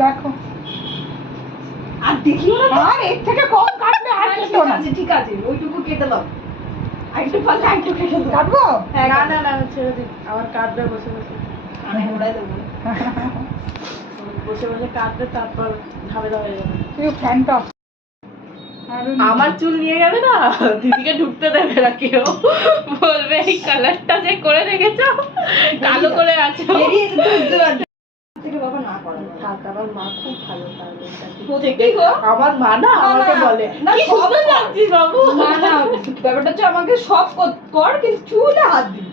দেখো আর দেখিও না আর এর থেকে কম কাটলে আর কেটো না। ঠিক আছে ওইটুকু কেটে দাও আর একটু পারলে আর একটু কেটে দাও কাটবো? না ছেড়ে দিই আবার কাটবে বসে বসে আমি ওড়াই দেবো বসে বসে কাটবে তারপর ঝামেলা হয়ে যাবে তুই ফ্যানটা আমার চুল নিয়ে গেলে না দিদিকে ঢুকতে দেবে না কেউ বলবে এই কালারটা যে করে রেখেছো কালো করে আছো বেরিয়ে যেতে থেকে বাবা না করা থাক আমার মা খুব ভালো তাহলে সত্যি গো আমার মা না আমাকে বলে কি সুন্দর লাগছিস বাবু না ব্যাপারটা হচ্ছে আমাকে সব কর কিন্তু চুলে হাত দিবি